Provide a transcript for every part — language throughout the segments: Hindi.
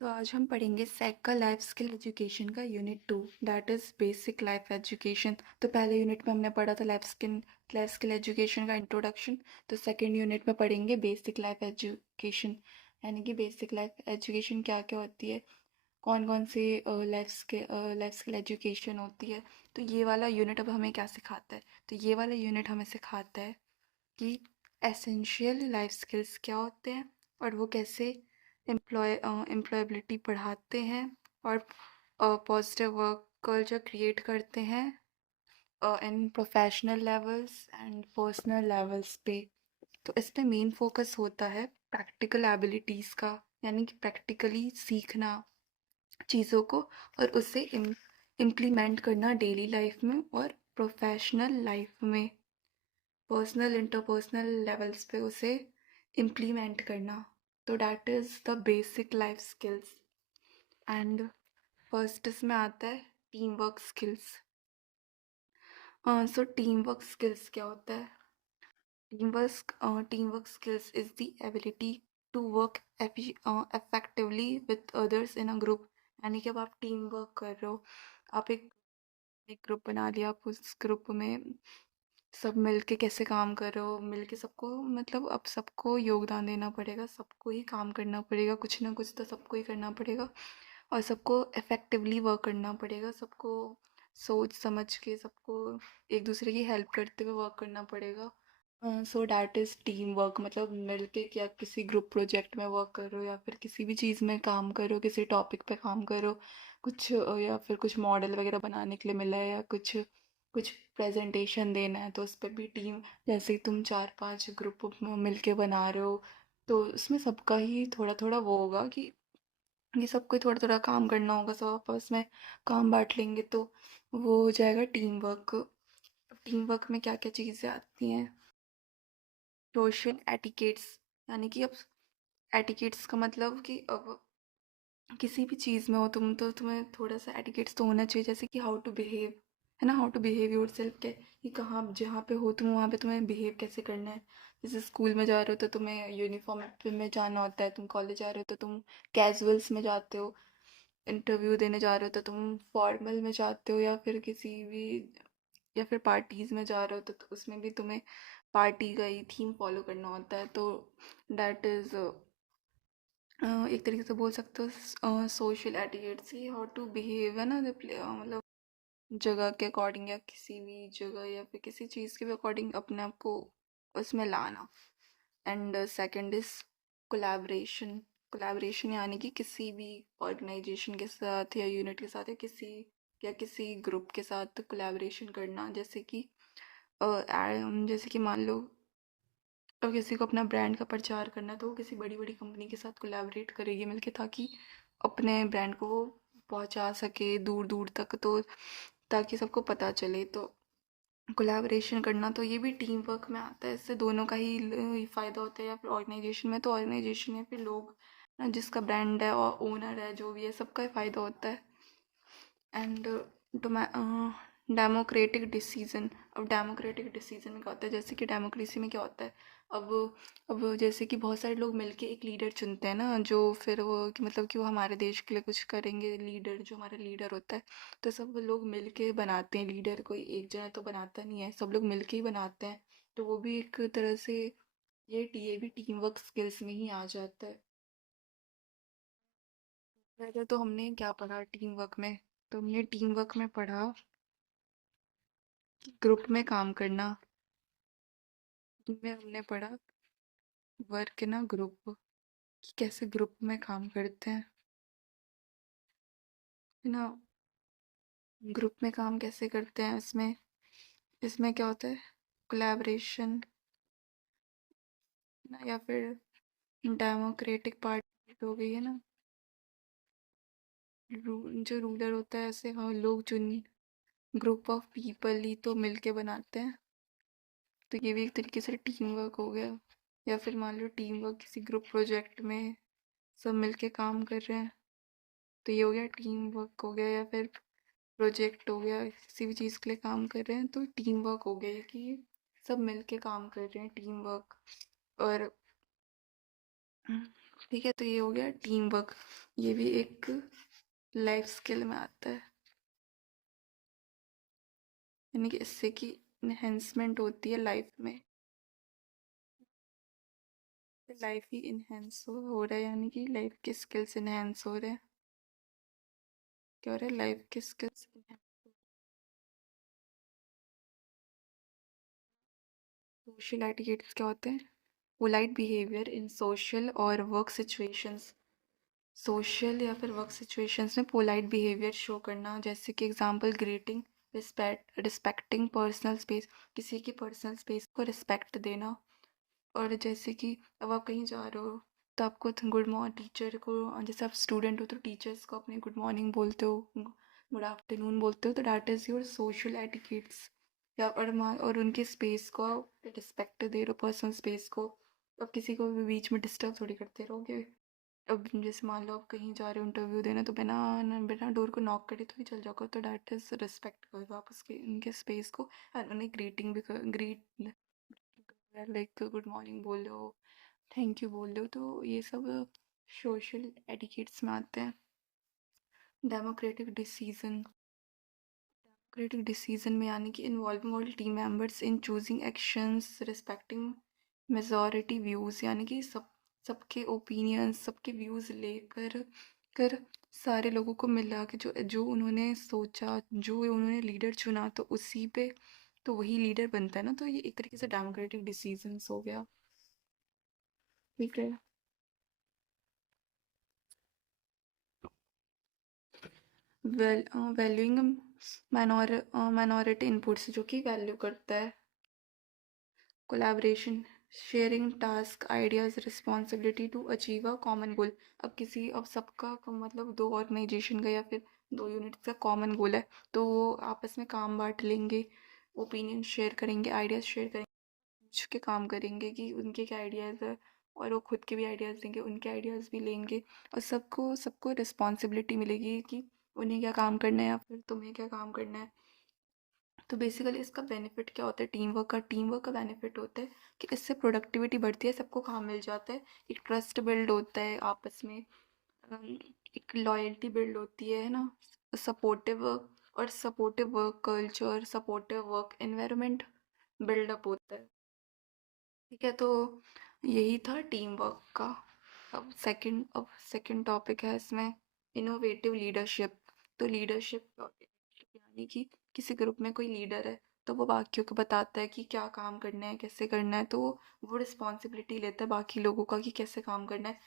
तो आज हम पढ़ेंगे सेका लाइफ स्किल एजुकेशन का unit 2 that is basic life education. तो पहले यूनिट में हमने पढ़ा था लाइफ स्किल एजुकेशन का इंट्रोडक्शन। तो सेकंड यूनिट में पढ़ेंगे बेसिक लाइफ एजुकेशन, यानी कि बेसिक लाइफ एजुकेशन क्या क्या होती है, कौन कौन सी लाइफ स्किल एजुकेशन होती है। तो ये वाला यूनिट अब हमें क्या सिखाता है? तो ये वाला यूनिट हमें सिखाता है कि एसेंशियल लाइफ स्किल्स क्या होते हैं और वो कैसे एम्प्लॉयबिलिटी बढ़ाते हैं और पॉजिटिव वर्क कल्चर क्रिएट करते हैं in professional levels and personal levels पे। तो इस पे मेन फोकस होता है प्रैक्टिकल एबिलिटीज़ का, यानी कि प्रैक्टिकली सीखना चीज़ों को और उसे इम्प्लीमेंट करना डेली लाइफ में और प्रोफेशनल लाइफ में, पर्सनल इंटरपर्सनल लेवल्स पे उसे इम्प्लीमेंट करना। तो that is the basic life skills. And first इसमें आता है team work skills. So team work skills क्या होता है? Team work skills is the ability to work effectively with others in a group। यानी कि अब आप टीम वर्क कर रहे हो, आप एक ग्रुप बना लिया, आप उस ग्रुप में सब मिलके कैसे काम कर रहे हो, मिलके सबको मतलब अब सबको योगदान देना पड़ेगा, सबको ही काम करना पड़ेगा, कुछ ना कुछ तो सबको ही करना पड़ेगा और सबको इफ़ेक्टिवली वर्क करना पड़ेगा, सबको सोच समझ के सबको एक दूसरे की हेल्प करते हुए वर्क करना पड़ेगा। So that is team work, मतलब मिलके क्या किसी ग्रुप प्रोजेक्ट में वर्क कर रहे हो या फिर किसी भी चीज़ में काम कर रहे हो, किसी टॉपिक पे काम कर रहे हो, कुछ या फिर कुछ मॉडल वगैरह बनाने के लिए मिला है या कुछ कुछ प्रेजेंटेशन देना है, तो उस पर भी टीम, जैसे तुम 4-5 ग्रुप मिलके बना रहे हो, तो उसमें सबका ही थोड़ा थोड़ा वो होगा कि ये सबको ही थोड़ा थोड़ा काम करना होगा, सब आपस में काम बांट लेंगे तो वो हो जाएगा टीम वर्क। टीम वर्क में क्या क्या चीज़ें आती हैं? सोशल एटिकेट्स, यानी कि अब एटिकेट्स का मतलब कि अब किसी भी चीज़ में हो तुम तो तुम्हें थोड़ा सा एटिकेट्स तो होना चाहिए, जैसे कि हाउ टू बिहेव, है ना, how to behave your self के, कि कहाँ जहाँ पे हो तुम वहाँ पे तुम्हें बिहेव कैसे करना है। जैसे स्कूल में जा रहे हो तो तुम्हें यूनिफॉर्म में जाना होता है, तुम कॉलेज जा रहे हो तो तुम कैजुअल्स में जाते हो, इंटरव्यू देने जा रहे हो तो तुम फॉर्मल में जाते हो, या फिर किसी भी या फिर पार्टीज़ में जा रहे हो तो उसमें भी तुम्हें पार्टी का ही थीम फॉलो करना होता है। तो डैट इज़ एक तरीके से बोल सकते हो सोशल एटिकेट्स, ही हाउ टू बिहेव, है ना, मतलब जगह के अकॉर्डिंग या किसी भी जगह या फिर किसी चीज़ के भी अकॉर्डिंग अपने आप को उसमें लाना। And second is collaboration. Collaboration यानी कि किसी भी ऑर्गेनाइजेशन के साथ या यूनिट के साथ या किसी ग्रुप के साथ कोलैबोरेशन करना, जैसे कि मान लो और किसी को अपना ब्रांड का प्रचार करना है तो वो किसी बड़ी बड़ी कंपनी के साथ कोलैबोरेट करेगी मिलके, ताकि अपने ब्रांड को वो पहुंचा सके दूर दूर तक, तो ताकि सबको पता चले। तो कोलैबोरेशन करना तो ये भी टीम वर्क में आता है, इससे दोनों का ही फ़ायदा होता है। या फिर ऑर्गेनाइजेशन में तो ऑर्गेनाइजेशन या फिर लोग ना, जिसका ब्रांड है और ओनर है जो भी है, सबका ही फ़ायदा होता है। And democratic decision. अब डेमोक्रेटिक डिसीजन में क्या होता है, जैसे कि डेमोक्रेसी में क्या होता है, अब अब जैसे कि बहुत सारे लोग मिलके एक लीडर चुनते हैं ना, जो फिर वो कि मतलब कि वो हमारे देश के लिए कुछ करेंगे, लीडर जो हमारा लीडर होता है। तो सब लोग मिलके बनाते हैं लीडर, कोई एक जना तो बनाता नहीं है, सब लोग मिलके ही बनाते हैं। तो वो भी एक तरह से ये भी टीम वर्क स्किल्स में ही आ जाता है। पहले तो हमने क्या पढ़ा टीम वर्क में? तो हमने टीम वर्क में पढ़ा ग्रुप में काम करना, में हमने पढ़ा वर्क इन अ ग्रुप, कि कैसे ग्रुप में काम करते हैं, है ना, ग्रुप में काम कैसे करते हैं। इसमें इसमें क्या होता है, कोलैबोरेशन ना, या फिर डेमोक्रेटिक पार्टी हो गई, है ना, जो रूलर होता है, ऐसे हाँ लोग चुन, ग्रुप ऑफ पीपल ही तो मिलके बनाते हैं। तो ये भी एक तरीके से टीम वर्क हो गया। या फिर मान लो टीम वर्क किसी ग्रुप प्रोजेक्ट में सब मिलके काम कर रहे हैं, तो ये हो गया टीम वर्क हो गया। या फिर प्रोजेक्ट हो गया, किसी भी चीज़ के लिए काम कर रहे हैं तो टीम वर्क हो गया, कि सब मिलके काम कर रहे हैं, टीम वर्क। और ठीक है, तो ये हो गया टीम वर्क। ये भी एक लाइफ स्किल में आता है, यानी कि इससे की इन्हेंसमेंट होती है लाइफ में। लाइफ ही इन्हेंस हो रहा है, यानी कि लाइफ के स्किल्स इन्हेंस हो रहे हैं। क्या हो रहा है? लाइफ के स्किल्स। सोशल एटिकेट्स क्या होते हैं? पोलाइट बिहेवियर इन सोशल और वर्क सिचुएशंस। सोशल या फिर वर्क सिचुएशंस में पोलाइट बिहेवियर शो करना, जैसे कि example greeting, respecting personal space, किसी की पर्सनल स्पेस को रिस्पेक्ट देना। और जैसे कि अब आप कहीं जा रहे हो तो आपको गुड मॉर्निंग टीचर को, जैसे आप स्टूडेंट हो तो टीचर्स को अपने गुड मॉर्निंग बोलते हो, गुड आफ्टरनून बोलते हो, तो that is your social etiquettes. या और उनके स्पेस को रिस्पेक्ट दे रहे हो, पर्सनल स्पेस को। अब किसी को भी बीच में डिस्टर्ब थोड़ी करते रहोगे। अब जैसे मान लो आप कहीं जा रहे हो इंटरव्यू देने, तो बिना बिना डोर को नॉक करे थोड़ी चल जाओगे, तो डैट इज़ रिस्पेक्ट करो आप उसके उनके स्पेस को। एंड उन्हें ग्रीटिंग भी ग्रीट लाइक गुड मॉर्निंग बोल लो, थैंक यू बोल लो, तो ये सब सोशल एटिकेट्स में आते हैं। Democratic decision. डेमोक्रेटिक डिसीजन में यानी कि involving all team members in choosing actions, respecting majority views, यानी कि सबके ओपिनियंस, सबके व्यूज़ लेकर कर सारे लोगों को मिला के जो जो उन्होंने सोचा, जो उन्होंने लीडर चुना, तो उसी पे तो वही लीडर बनता है ना। तो ये एक तरीके से डेमोक्रेटिक डिसीजंस हो गया। ठीक है। वैल्यूइंग माइनॉरिटी इनपुट्स, जो कि वैल्यू करता है। Collaboration, sharing task, ideas, responsibility to achieve a common goal. अब सबका मतलब दो ऑर्गेनाइजेशन का या फिर दो यूनिट्स का कॉमन गोल है, तो वो आपस में काम बांट लेंगे, ओपिनियन शेयर करेंगे, आइडियाज शेयर करेंगे, पूछ के काम करेंगे कि उनके क्या आइडियाज़ है, और वो खुद के भी आइडियाज़ देंगे, उनके आइडियाज़ भी लेंगे। और सबको सबको रिस्पॉन्सिबिलिटी मिलेगी कि उन्हें क्या काम करना है या फिर तुम्हें क्या काम करना है। तो बेसिकली इसका बेनिफिट क्या होता है? टीम वर्क का बेनिफिट होता है कि इससे प्रोडक्टिविटी बढ़ती है, सबको काम मिल जाता है, एक ट्रस्ट बिल्ड होता है आपस में, एक लॉयल्टी बिल्ड होती है ना, supportive supportive work culture, supportive work environment buildup होता है। ठीक है, तो यही था टीम वर्क का। अब सेकंड टॉपिक है इसमें, इनोवेटिव लीडरशिप। तो लीडरशिप यानी कि किसी ग्रुप में कोई लीडर है, तो वो बाकियों को बताता है कि क्या काम करना है, कैसे करना है, तो वो रिस्पॉन्सिबिलिटी लेता है बाकी लोगों का कि कैसे काम करना है।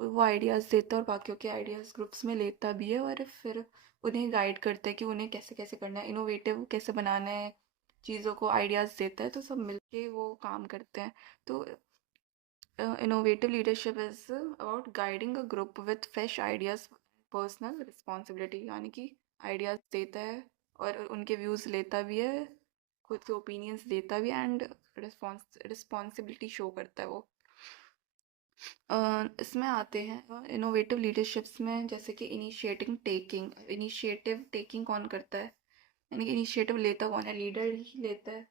और वो आइडियाज़ देता है और बाकियों के आइडियाज़ ग्रुप्स में लेता भी है, और फिर उन्हें गाइड करता है कि उन्हें कैसे कैसे करना है, इनोवेटिव कैसे बनाना है, चीज़ों को आइडियाज़ देता है, तो सब मिलके वो काम करते हैं। तो innovative leadership is about guiding a group with fresh ideas, personal responsibility, यानी कि आइडियाज देता है और उनके व्यूज़ लेता भी है, खुद के ओपिनियंस देता भी है, एंड रिस्पॉन्सिबिलिटी शो करता है वो। इसमें आते हैं इनोवेटिव लीडरशिप्स में, जैसे कि इनिशिएटिव टेकिंग कौन करता है, यानी कि इनिशिएटिव लेता कौन है? लीडर ही लेता है।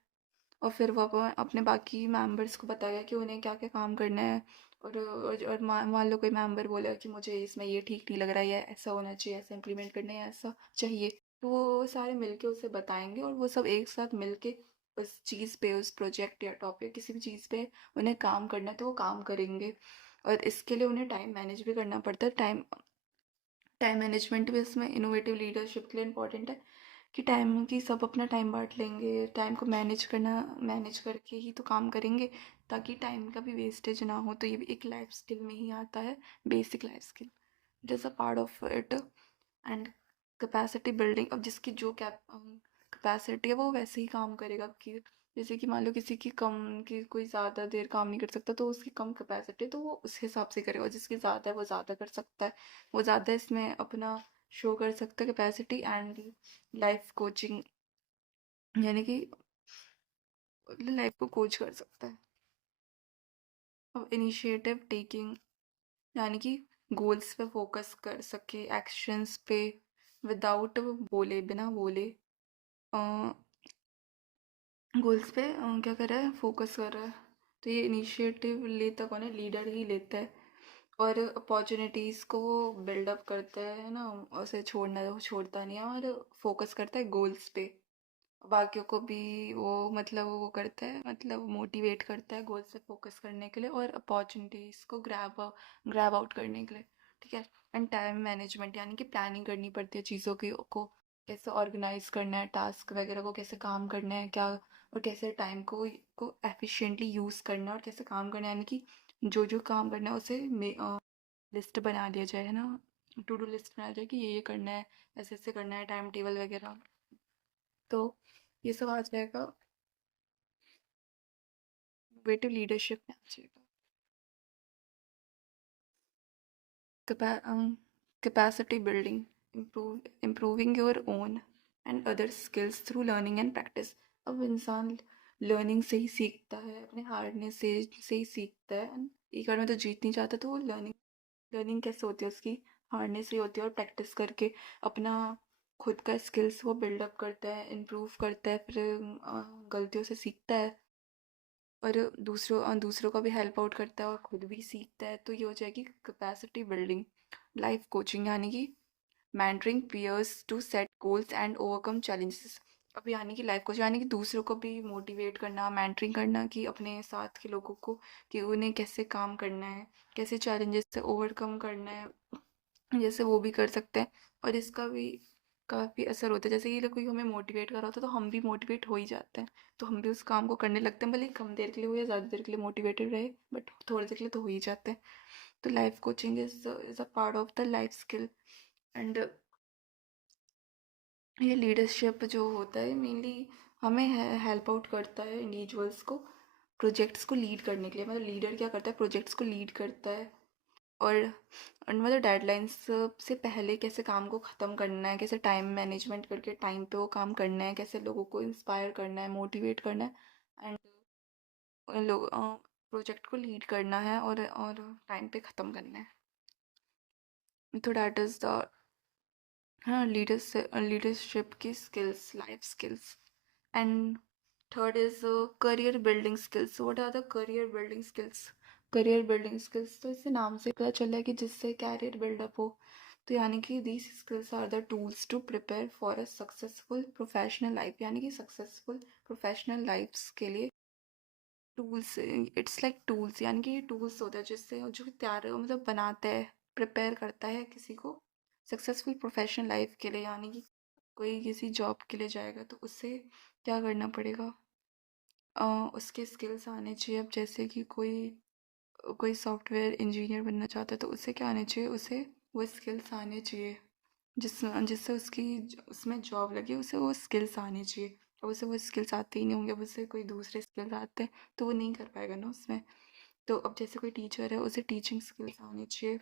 और फिर वो अपने बाकी मेंबर्स को बताया कि उन्हें क्या क्या काम करना है। और मान लो कोई मेंबर बोला कि मुझे इसमें ये ठीक नहीं लग रहा है, या ऐसा होना चाहिए, ऐसा इम्प्लीमेंट करना है, ऐसा चाहिए, तो वो सारे मिलके उसे बताएंगे, और वो सब एक साथ मिलके उस चीज़ पे, उस प्रोजेक्ट या टॉपिक किसी भी चीज़ पे उन्हें काम करना है, तो वो काम करेंगे। और इसके लिए उन्हें टाइम मैनेज भी करना पड़ता है। टाइम टाइम मैनेजमेंट भी इसमें इनोवेटिव लीडरशिप के लिए इम्पोर्टेंट है, कि टाइम की सब अपना टाइम बांट लेंगे, टाइम को मैनेज करके ही तो काम करेंगे, ताकि टाइम का भी वेस्टेज ना हो। तो ये भी एक लाइफ स्किल में ही आता है, basic life skill, it is a part of it. And capacity building, अब जिसकी जो कैपेसिटी है वो वैसे ही काम करेगा, कि जैसे कि मान लो किसी की कम की कोई ज़्यादा देर काम नहीं कर सकता, तो उसकी कम कैपेसिटी है, तो वो उस हिसाब से करेगा, और जिसकी ज़्यादा है वो ज़्यादा कर सकता है, वो ज़्यादा इसमें अपना शो कर सकता है कैपेसिटी। एंड लाइफ कोचिंग, यानी कि लाइफ को कोच कर सकता है। अब इनिशिएटिव टेकिंग, यानी कि गोल्स पे फोकस कर सके, एक्शंस पे विदाउट बिना बोले गोल्स पे क्या कर रहा है, फोकस कर रहा है। तो ये इनिशिएटिव लेता कौन है? लीडर ही लेता है। और अपॉर्चुनिटीज़ को बिल्डअप करता है ना, उसे छोड़ता नहीं है और फोकस करता है गोल्स पे। बाकियों को भी वो मतलब वो करता है, मतलब मोटिवेट करता है गोल से फोकस करने के लिए और अपॉर्चुनिटीज़ को ग्रैब आउट करने के लिए। ठीक है। एंड टाइम मैनेजमेंट यानी कि प्लानिंग करनी पड़ती है चीज़ों की को कैसे ऑर्गेनाइज करना है, टास्क वगैरह को कैसे काम करना है क्या, और कैसे टाइम को एफिशिएंटली यूज़ करना है और कैसे काम करना है, यानी कि जो जो काम करना है उसे लिस्ट बना लिया जाए, है ना, टू डू लिस्ट बना जाए कि ये करना है, ऐसे ऐसे करना है, टाइम टेबल वगैरह। तो ये सब आ जाएगा, इनोवेटिव लीडरशिप में आ जाएगा। Capacity building, improving your own and other skills through learning and practice। अब इंसान लर्निंग से ही सीखता है, अपने हार्डनेस से ही सीखता है। एक बार में तो जीत नहीं चाहता, तो वो लर्निंग लर्निंग कैसे होती है उसकी, हार्डनेस से होती है और प्रैक्टिस करके अपना खुद का स्किल्स वो बिल्डअप करता है, इम्प्रूव करता है, फिर गलतियों से सीखता है और दूसरों का भी हेल्प आउट करता है और खुद भी सीखता है। तो ये हो जाएगी कैपेसिटी बिल्डिंग। लाइफ कोचिंग यानी कि mentoring peers to set goals and overcome challenges. अब यानी कि लाइफ कोच यानी कि दूसरों को भी मोटिवेट करना, मेंटरिंग करना कि अपने साथ के लोगों को कि उन्हें कैसे काम करना है, कैसे चैलेंजेस से ओवरकम करना है, जैसे वो भी कर सकते हैं। और इसका भी काफ़ी असर होता है, जैसे कि कोई हमें मोटिवेट कर रहा होता है तो हम भी मोटिवेट हो ही जाते हैं, तो हम भी उस काम को करने लगते हैं, भले ही कम देर के लिए हो या ज़्यादा देर के लिए मोटिवेटेड रहे, बट थोड़ी देर के लिए तो हो ही जाते हैं। तो life coaching is a part of the life skill. And ये लीडरशिप जो होता है मेनली हमें हेल्प आउट करता है इंडिविजुअल्स को प्रोजेक्ट्स को लीड करने के लिए। मतलब लीडर क्या करता है, प्रोजेक्ट्स को लीड करता है और मतलब डेडलाइंस से पहले कैसे काम को ख़त्म करना है, कैसे टाइम मैनेजमेंट करके टाइम पे वो काम करना है, कैसे लोगों को इंस्पायर करना है, मोटिवेट करना है एंड लोग प्रोजेक्ट को लीड करना है और टाइम पे ख़त्म करना है। तो डैट इज़ द हाँ लीडरशिप की skills, life skills. And third is career building skills. What are the career building skills? Career building skills तो इससे नाम से पता चला है कि जिससे कैरियर बिल्डअप हो। तो यानी कि these skills are the tools to prepare for a successful professional life, यानी कि सक्सेसफुल प्रोफेशनल लाइफ्स के लिए टूल्स, इट्स लाइक टूल्स, यानी कि ये टूल्स होता है जिससे जो तैयार मतलब बनाता है, प्रिपेयर करता है किसी को सक्सेसफुल प्रोफेशनल लाइफ के लिए। यानी कि कोई किसी जॉब के लिए जाएगा तो उससे क्या करना पड़ेगा, उसके स्किल्स आने चाहिए। अब जैसे कि कोई कोई सॉफ्टवेयर इंजीनियर बनना चाहता है तो उसे क्या आने चाहिए, उसे वो स्किल्स आने चाहिए जिससे उसकी उसमें जॉब लगे, उसे वो स्किल्स आने चाहिए। अब उसे वो स्किल्स आते ही नहीं होंगे, अब उसे कोई दूसरे स्किल्स आते हैं तो वो नहीं कर पाएगा ना उसमें। तो अब जैसे कोई टीचर है उसे टीचिंग स्किल्स आने चाहिए।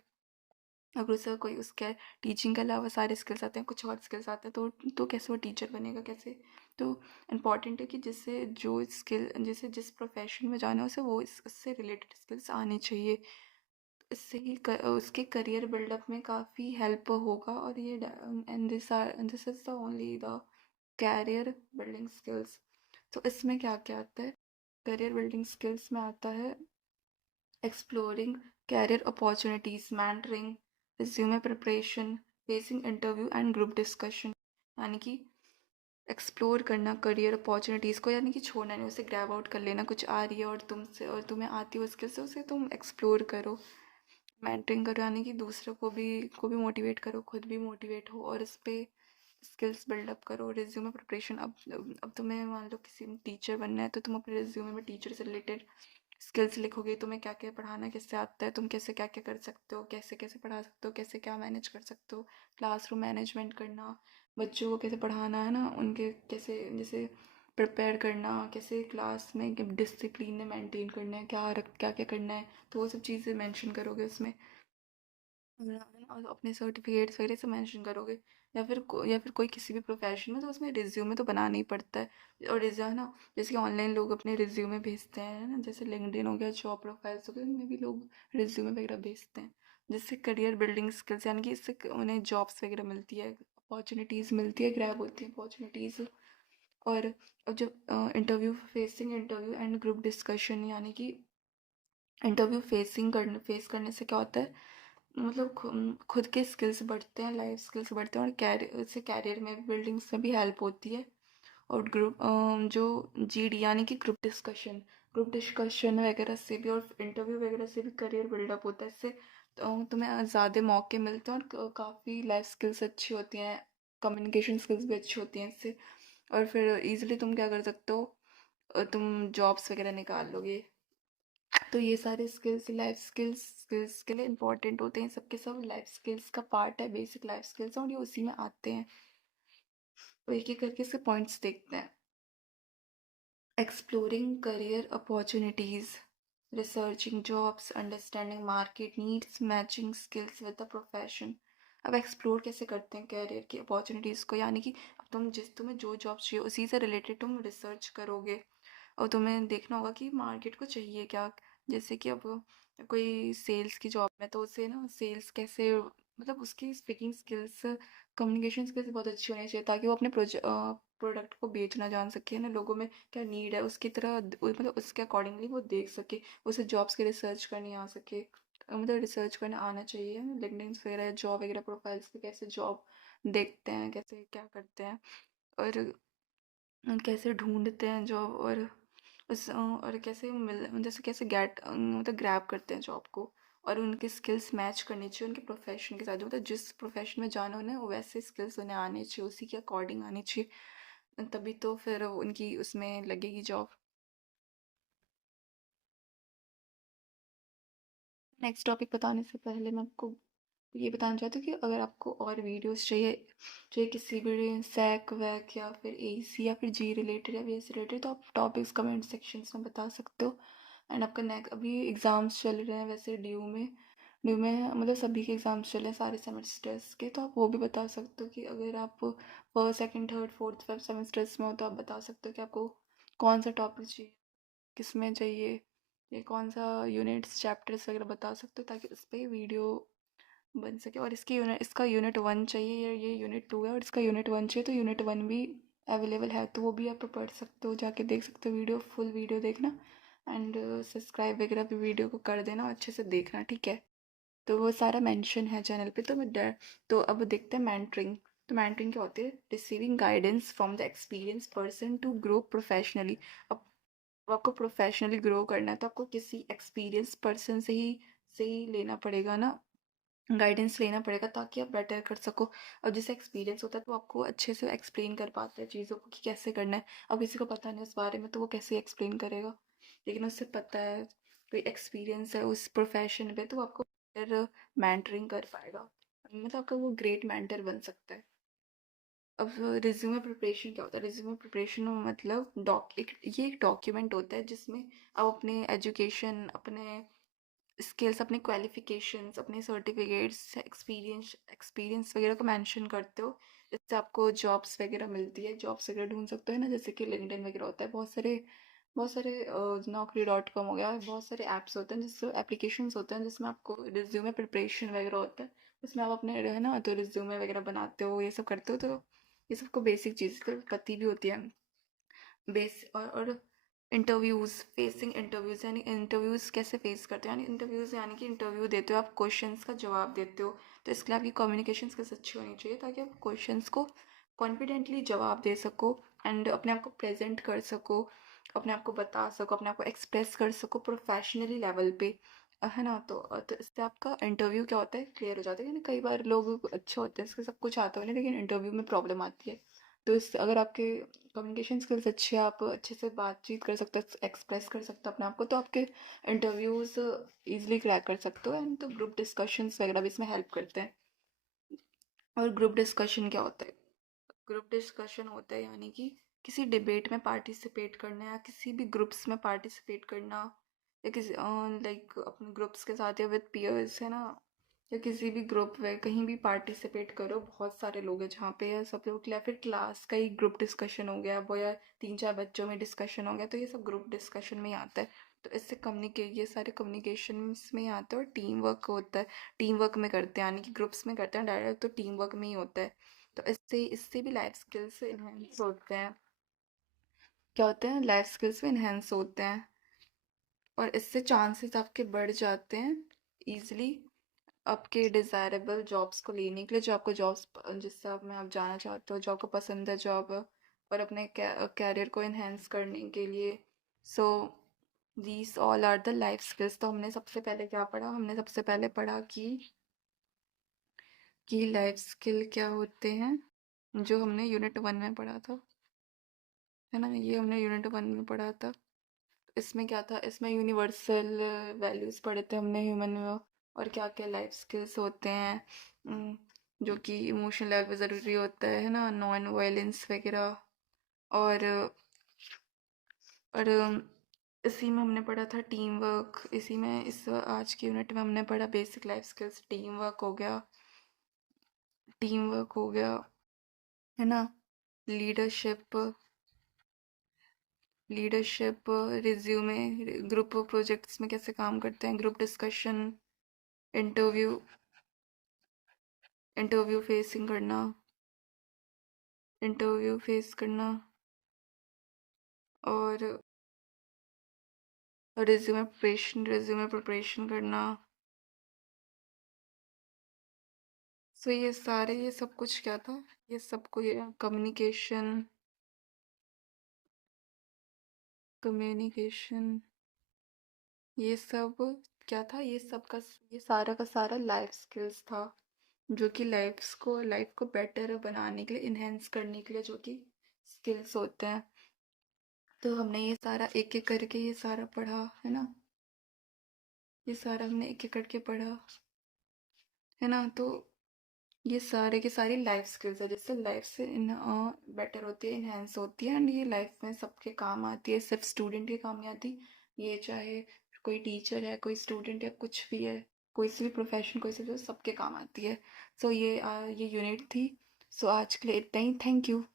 अगर उसे कोई उसके टीचिंग के अलावा सारे स्किल्स आते हैं, कुछ और स्किल्स आते हैं, तो कैसे वो टीचर बनेगा, कैसे। तो इम्पॉर्टेंट है कि जिससे जो स्किल जिसे जिस प्रोफेशन में जाना है उसे वो उससे रिलेटेड स्किल्स आनी चाहिए। इससे ही उसके करियर बिल्डअप में काफ़ी हेल्प होगा। और ये and this is the only the career building skills. तो इसमें क्या क्या आता है, करियर बिल्डिंग स्किल्स में आता है exploring career opportunities, mentoring, resume preparation, facing interview and group discussion। यानी कि एक्सप्लोर करना करियर अपॉर्चुनिटीज़ को, यानी कि छोड़ना नहीं, उसे ग्रैब आउट कर लेना, कुछ आ रही है और तुमसे और तुम्हें आती है स्किल से उसे तुम एक्सप्लोर करो। मेंटरिंग करो यानी कि दूसरों को भी मोटिवेट करो, खुद भी मोटिवेट हो और इस पे स्किल्स बिल्डअप करो। रिज्यूमे प्रिपरेशन, अब तुम्हें मान लो किसी टीचर बनना है तो तुम अपने रिज्यूमे में टीचर से रिलेटेड स्किल्स लिखोगे, तुम्हें क्या क्या पढ़ाना कैसे आता है, तुम कैसे क्या क्या कर सकते हो, कैसे कैसे पढ़ा सकते हो, कैसे क्या मैनेज कर सकते हो, क्लासरूम मैनेजमेंट करना, बच्चों को कैसे पढ़ाना है ना, उनके कैसे जैसे प्रिपेयर करना, कैसे क्लास में डिसिप्लिन मेंटेन करना है, क्या क्या करना है, तो वो सब चीज़ें मेंशन करोगे उसमें। और अपने सर्टिफिकेट्स वगैरह से मेंशन करोगे। या फिर कोई किसी भी प्रोफेशन में तो उसमें रिज्यूमे तो बनाना ही पड़ता है। और रिज्यूमे ना, जैसे कि ऑनलाइन लोग अपने रिज्यूमे भेजते हैं ना, जैसे लिंक्डइन हो गया, जॉब प्रोफाइल्स हो गए, उनमें भी लोग रिज्यूमे वगैरह भेजते हैं, जिससे करियर बिल्डिंग स्किल्स यानी कि इससे उन्हें जॉब्स वगैरह मिलती है, अपॉर्चुनिटीज़ मिलती है, ग्रैब होती है अपॉर्चुनिटीज़। और अब जब interview facing interview and group discussion, यानी कि इंटरव्यू फेस करने से क्या होता है, मतलब खुद के स्किल्स बढ़ते हैं, लाइफ स्किल्स बढ़ते हैं, और कैरियर में बिल्डिंग्स में भी हेल्प होती है। और ग्रुप जो जीडी यानी कि ग्रुप डिस्कशन वगैरह से भी और इंटरव्यू वगैरह से भी करियर बिल्डअप होता है। इससे तुम्हें ज़्यादा मौके मिलते हैं, और काफ़ी लाइफ स्किल्स अच्छी होती हैं, कम्युनिकेशन स्किल्स भी अच्छी होती हैं इससे। और फिर इजीली तुम क्या कर सकते हो, तुम जॉब्स वगैरह निकाल लोगे। तो ये सारे स्किल्स के लिए इम्पोर्टेंट होते हैं, सबके सब लाइफ स्किल्स का पार्ट है, बेसिक लाइफ स्किल्स, और ये उसी में आते हैं। तो एक एक करके इसके पॉइंट्स देखते हैं। Exploring career opportunities, researching jobs, understanding market needs, matching skills with the profession। अब एक्सप्लोर कैसे करते हैं कैरियर की अपॉर्चुनिटीज़ को, यानी कि अब तुम्हें जो जॉब चाहिए उसी से रिलेटेड तुम रिसर्च करोगे, और तुम्हें देखना होगा कि मार्केट को चाहिए क्या। जैसे कि अब कोई सेल्स की जॉब में, तो उसे ना सेल्स कैसे, मतलब उसकी स्पीकिंग स्किल्स, कम्युनिकेशन स्किल्स बहुत अच्छी होनी चाहिए, ताकि वो अपने प्रोडक्ट को बेचना जान सके ना, लोगों में क्या नीड है उसकी तरह, मतलब उसके अकॉर्डिंगली वो देख सके, उसे जॉब्स की रिसर्च करनी आ सके। मतलब रिसर्च करना आना चाहिए, लिंक्डइन वगैरह जॉब वगैरह प्रोफाइल्स पे कैसे जॉब देखते हैं, कैसे क्या करते हैं, और कैसे ढूंढते हैं जॉब, और कैसे मिल, जैसे कैसे मतलब ग्रैब करते हैं जॉब को, और उनके स्किल्स मैच करनी चाहिए उनके प्रोफेशन के साथ, मतलब जिस प्रोफेशन में जाना उन्हें वैसे स्किल्स उन्हें आने चाहिए, उसी के अकॉर्डिंग आने चाहिए, तभी तो फिर उनकी उसमें लगेगी जॉब। नेक्स्ट टॉपिक बताने से पहले मैं आपको ये बताना चाहती हूँ कि अगर आपको और वीडियोस चाहिए किसी भी सैक वैक या फिर एसी या फिर जी रिलेटेड या वी एस रिलेटेड, तो आप टॉपिक्स कमेंट सेक्शंस में बता सकते हो। एंड आपका नेक्स्ट अभी एग्ज़ाम्स चल रहे हैं वैसे ड्यू में मतलब सभी के एग्ज़ाम्स चल रहे हैं सारे सेमेस्टर्स के, तो आप वो भी बता सकते हो कि अगर आप first second third fourth fifth semesters में हो, तो आप बता सकते हो कि आपको कौन सा टॉपिक चाहिए, किस में चाहिए, ये कौन सा यूनिट्स चैप्टर्स वगैरह बता सकते हो, ताकि उस पर वीडियो बन सके। और इसका यूनिट वन चाहिए, ये यूनिट टू है, और इसका यूनिट वन चाहिए, तो यूनिट वन भी अवेलेबल है, तो वो भी आप पढ़ सकते हो, जाके देख सकते हो वीडियो, फुल वीडियो देखना। एंड सब्सक्राइब वगैरह भी वीडियो को कर देना, अच्छे से देखना, ठीक है। तो वो सारा मेंशन है चैनल पे, तो अब देखते हैं मेंटरिंग। तो मेंटरिंग क्या होती है, receiving guidance from the experience person to grow professionally. अब आपको प्रोफेशनली ग्रो करना है, तो आपको किसी एक्सपीरियंस पर्सन से ही लेना पड़ेगा ना, गाइडेंस लेना पड़ेगा, ताकि आप बेटर कर सको। और जिससे एक्सपीरियंस होता है तो आपको अच्छे से एक्सप्लेन कर पाता है चीज़ों को कि कैसे करना है। अब किसी को पता नहीं उस बारे में, तो वो कैसे एक्सप्लेन करेगा, लेकिन उससे पता है, कोई एक्सपीरियंस है उस प्रोफेशन पे, तो आपको बेटर मेंटरिंग कर पाएगा, मतलब आपका वो ग्रेट मेंटर बन सकता है। अब रिज्यूमे प्रिपरेशन क्या होता है, रिज्यूमे प्रिपरेशन मतलब ये एक डॉक्यूमेंट होता है जिसमें आप अपने एजुकेशन, अपने स्किल्स, अपने क्वालिफिकेशंस, अपने सर्टिफिकेट्स, एक्सपीरियंस वगैरह को मेंशन करते हो। इससे आपको जॉब्स वगैरह मिलती है, जॉब्स वगैरह ढूंढ सकते हो ना, जैसे कि लिंक्डइन वगैरह होता है, बहुत सारे Naukri.com हो गया, बहुत सारे ऐप्स होते हैं, जिससे एप्लीकेशंस होते हैं जिसमें आपको रिज्यूमे प्रिपरेशन वगैरह होता है। उसमें आप अपने है ना, तो रिज्यूमे वगैरह बनाते हो, ये सब करते हो, तो ये सबको बेसिक चीज़ तो पता भी होती है। और इंटरव्यूज़, फेसिंग इंटरव्यूज़, यानी इंटरव्यूज़ कैसे फेस करते हो, यानी इंटरव्यूज़ यानी कि इंटरव्यू देते हो, आप क्वेश्चंस का जवाब देते हो, तो इसके लिए आपकी कम्युनिकेशन स्किल्स अच्छी होनी चाहिए, ताकि आप क्वेश्चंस को कॉन्फिडेंटली जवाब दे सको, एंड अपने आप को प्रेजेंट कर सको, अपने आप को बता सको, अपने आप को एक्सप्रेस कर सको प्रोफेशनली लेवल पे, है ना। तो इससे आपका इंटरव्यू क्या होता है, क्लियर हो जाता है। यानी कई बार लोग अच्छे होते हैं, इसके सब कुछ आता है, लेकिन इंटरव्यू में प्रॉब्लम आती है। तो इस अगर आपके कम्युनिकेशन स्किल्स अच्छे हैं, आप अच्छे से बातचीत कर सकते हो, एक्सप्रेस कर सकते हो अपने आप को, तो आपके इंटरव्यूज़ इजीली क्रैक कर सकते हो। एंड तो ग्रुप डिस्कशंस वगैरह भी इसमें हेल्प करते हैं। और ग्रुप डिस्कशन क्या होता है, ग्रुप डिस्कशन होता है यानी कि किसी डिबेट में पार्टिसिपेट करना, या किसी भी ग्रुप्स में पार्टिसिपेट करना, या किसी लाइक अपने ग्रुप्स के साथ या विद पीयर्स, है ना, या किसी भी ग्रुप में कहीं भी पार्टिसिपेट करो, बहुत सारे लोग हैं जहाँ पे, या सब लोग के लिए, या फिर क्लास का ही ग्रुप डिस्कशन हो गया वो, या तीन चार बच्चों में डिस्कशन हो गया, तो ये सब ग्रुप डिस्कशन में ही आता है। तो इससे ये सारे कम्युनिकेशंस में ही आता है, और टीम वर्क होता है, टीम वर्क में करते हैं, यानी कि ग्रुप्स में करते हैं डायरेक्ट, तो टीम वर्क में ही होता है। तो इससे इससे भी लाइफ स्किल्स इन्हेंस होते हैं, क्या होते हैं, लाइफ स्किल्स भी इन्हेंस होते हैं। और इससे चांसेस आपके बढ़ जाते हैं इजीली आपके डिज़ायरेबल जॉब्स को लेने के लिए, जो आपको जॉब्स जिस जॉब में आप जाना चाहते हो, जो आपको पसंद है जॉब, और अपने कैरियर को इन्हेंस करने के लिए। So these all are the life skills. तो हमने सबसे पहले क्या पढ़ा? हमने सबसे पहले पढ़ा कि लाइफ स्किल क्या होते हैं, जो हमने यूनिट 1 में पढ़ा था, है ना? ये हमने यूनिट 1 में पढ़ा था। इसमें क्या था? इसमें यूनिवर्सल वैल्यूज़ पढ़े थे हमने ह्यूमन में, और क्या क्या लाइफ स्किल्स होते हैं, जो कि इमोशनल लेवल पे ज़रूरी होता है ना, नॉन वायलेंस वगैरह। और इसी में हमने पढ़ा था टीम वर्क। इसी में इस आज की यूनिट में हमने पढ़ा basic life skills. Team work हो गया, टीम वर्क हो गया, है ना? Leadership, leadership, resume, group projects में कैसे काम करते हैं, group discussion, interview, interview facing करना, इंटरव्यू फेस करना, और रिज्यूमे प्रिपरेशन करना। सो ये सब कुछ क्या था? ये सब को ये कम्युनिकेशन, ये सब क्या था? ये सारा का सारा लाइफ स्किल्स था, जो कि लाइफ को बेटर बनाने के लिए, इन्हेंस करने के लिए, जो कि स्किल्स होते हैं। तो हमने ये सारा एक एक करके ये सारा पढ़ा, है ना? ये सारा हमने एक एक करके पढ़ा, है ना? तो ये सारे की सारी लाइफ स्किल्स है, जिससे लाइफ से इन बेटर होती है, इन्हेंस होती है, एंड ये लाइफ में सबके काम आती है, सिर्फ स्टूडेंट के काम नहीं आती। ये चाहे कोई टीचर है, कोई स्टूडेंट है, कुछ भी है, कोई सी भी प्रोफेशन, कोई सी भी, सबके काम आती है। सो ये यूनिट थी। सो आज के लिए इतना ही। Thank you.